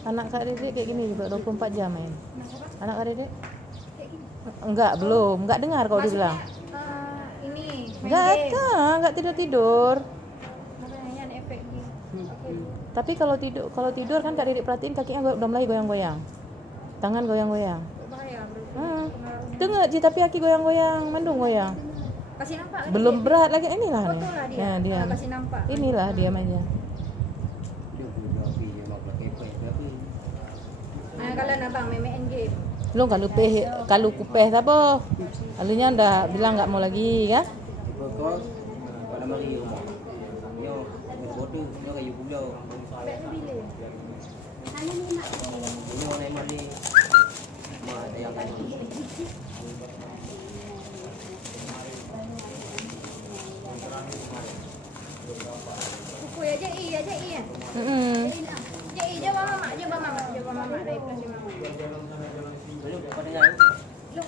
Anak Kak Dedek kayak gini juga 24 jam main. Anak Kak Dedek? Enggak, belum. Enggak dengar kalau dia bilang. Ini Enggak tidur-tidur. makanya efek gitu. Tapi kalau tidur kan Kak Dedek perhatiin kakinya udah mulai goyang-goyang. Tangan goyang-goyang. Bahaya berarti. Tengok je tapi kaki goyang-goyang, mandung goyang. Kasih nampak lagi. Belum berat lagi inilah nih. Foto lah dia. Ya, diam. Kasih nampak. Inilah diam aja. Nah, kalau abang main game. Lu kalau kupeh apa? Alunya dah bilang enggak mau lagi kan? Kuku ya je ya. Heeh. Je bawa mama dari plus mama. Lu